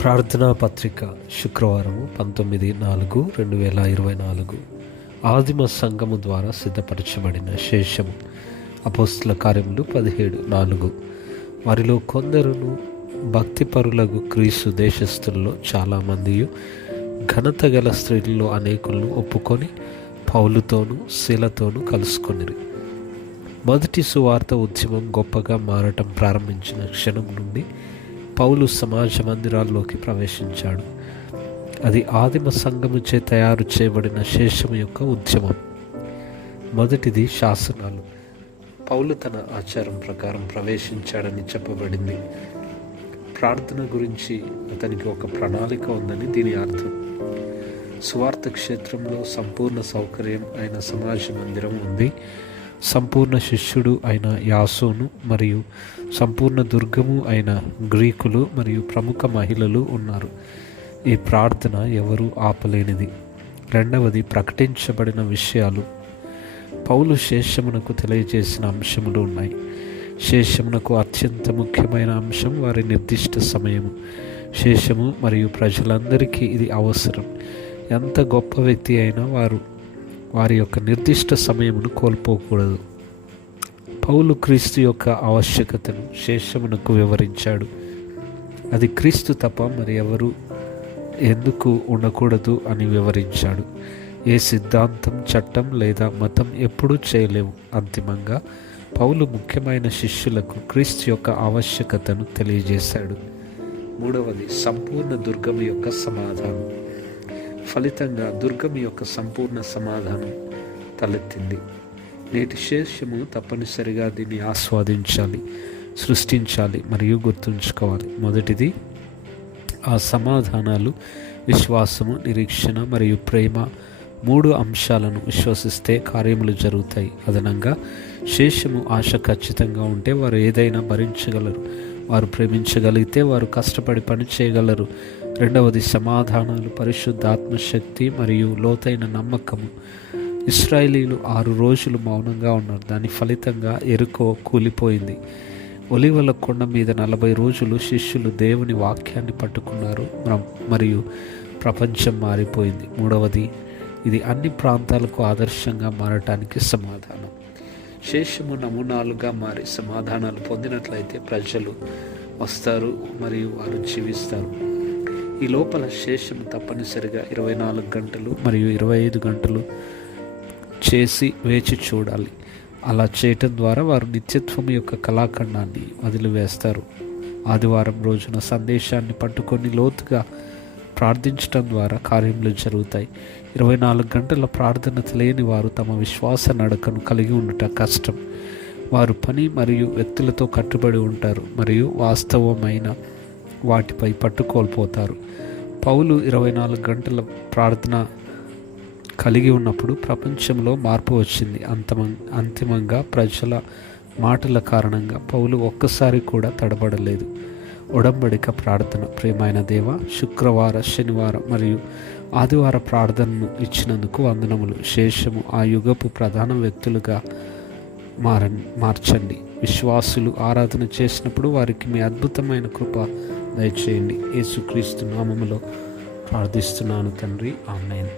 ప్రార్థనా పత్రిక శుక్రవారం 19/4/2024 ఆదిమ సంఘము ద్వారా సిద్ధపరచబడిన శేషము. అపోస్తల కార్యములు 17:4. వారిలో కొందరును భక్తిపరులకు గ్రీసు దేశస్థుల్లో చాలామంది ఘనత గల స్త్రీలలో అనేకులను ఒప్పుకొని పౌలుతోనూ శీలతోనూ కలుసుకొనిరి. మొదటి సువార్త ఉద్యమం గొప్పగా మారటం ప్రారంభించిన క్షణం నుండి పౌలు సమాజ మందిరాల్లోకి ప్రవేశించాడు. అది ఆదిమ సంఘముచే తయారు చేయబడిన శేషము యొక్క ఉద్యమం. మొదటిది శాసనాలు. పౌలు తన ఆచారం ప్రకారం ప్రవేశించాడని చెప్పబడింది. ప్రార్థన గురించి అతనికి ఒక ప్రణాళిక ఉందని దీని అర్థం. సువార్త క్షేత్రంలో సంపూర్ణ సౌకర్యం అయిన సమాజ మందిరం ఉంది. సంపూర్ణ శిష్యుడు అయిన యాసోను మరియు సంపూర్ణ దుర్గము అయిన గ్రీకులు మరియు ప్రముఖ మహిళలు ఉన్నారు. ఈ ప్రార్థన ఎవరూ ఆపలేనిది. రెండవది ప్రకటించబడిన విషయాలు. పౌలు శేషమునకు తెలియజేసిన అంశములు ఉన్నాయి. శేషమునకు అత్యంత ముఖ్యమైన అంశం వారి నిర్దిష్ట సమయము. శేషము మరియు ప్రజలందరికీ ఇది అవసరం. ఎంత గొప్ప వ్యక్తి అయినా వారి యొక్క నిర్దిష్ట సమయమును కోల్పోకూడదు. పౌలు క్రీస్తు యొక్క ఆవశ్యకతను శేషమునకు వివరించాడు. అది క్రీస్తు తప్ప మరి ఎవరు ఎందుకు ఉండకూడదు అని వివరించాడు. ఏ సిద్ధాంతం, చట్టం లేదా మతం ఎప్పుడూ చేయలేవు. అంతిమంగా పౌలు ముఖ్యమైన శిష్యులకు క్రీస్తు యొక్క ఆవశ్యకతను తెలియజేశాడు. మూడవది సంపూర్ణ దుర్గము యొక్క సమాధానం. ఫలితంగా దుర్గము యొక్క సంపూర్ణ సమాధానం తలెత్తింది. నేటి శేషము తప్పనిసరిగా దీన్ని ఆస్వాదించాలి, సృష్టించాలి మరియు గుర్తుంచుకోవాలి. మొదటిది ఆ సమాధానాలు విశ్వాసము, నిరీక్షణ మరియు ప్రేమ. 3 అంశాలను విశ్వసిస్తే కార్యములు జరుగుతాయి. అదనంగా శేషము ఆశ ఖచ్చితంగా ఉంటే వారు ఏదైనా భరించగలరు. వారు ప్రేమించగలిగితే వారు కష్టపడి పని చేయగలరు. రెండవది సమాధానాలు, పరిశుద్ధాత్మ శక్తి మరియు లోతైన నమ్మకము. ఇశ్రాయేలీలు 6 రోజులు మౌనంగా ఉన్నారు. దాని ఫలితంగా యెరికో కూలిపోయింది. ఒలీవల కొండ మీద 40 రోజులు శిష్యులు దేవుని వాక్యాన్ని పట్టుకున్నారు మరియు ప్రపంచం మారిపోయింది. మూడవది ఇది అన్ని ప్రాంతాలకు ఆదర్శంగా మారటానికి సమాధానం. శేషము నమూనాలుగా మారి సమాధానాలు పొందినట్లయితే ప్రజలు వస్తారు మరియు వారు జీవిస్తారు. ఈ లోపల శేషము తప్పనిసరిగా 24 గంటలు మరియు 25 గంటలు చేసి వేచి చూడాలి. అలా చేయటం ద్వారా వారు నిత్యత్వం యొక్క కళాఖండాన్ని వదిలివేస్తారు. ఆదివారం రోజున సందేశాన్ని పట్టుకొని లోతుగా ప్రార్థించటం ద్వారా కార్యములు జరుగుతాయి. 24 గంటల ప్రార్థన తెలియని వారు తమ విశ్వాస నడకను కలిగి ఉండట కష్టం. వారు పని మరియు వ్యక్తులతో కట్టుబడి ఉంటారు మరియు వాస్తవమైన వాటిపై పట్టుకోల్పోతారు. పౌలు 24 గంటల ప్రార్థన కలిగి ఉన్నప్పుడు ప్రపంచంలో మార్పు వచ్చింది. అంతిమంగా ప్రజల మాటల కారణంగా పౌలు ఒక్కసారి కూడా తడబడలేదు. ఒడంబడిక ప్రార్థన. ప్రియమైన దేవా, శుక్రవార, శనివారం మరియు ఆదివార ప్రార్థనను ఇచ్చినందుకు వందనములు. శేషము ఆ యుగపు ప్రధాన వ్యక్తులుగా మార్చండి. విశ్వాసులు ఆరాధన చేసినప్పుడు వారికి మీ అద్భుతమైన కృప దయచేయండి. యేసుక్రీస్తు నామములో ప్రార్థిస్తున్నాను తండ్రి. ఆమేన్.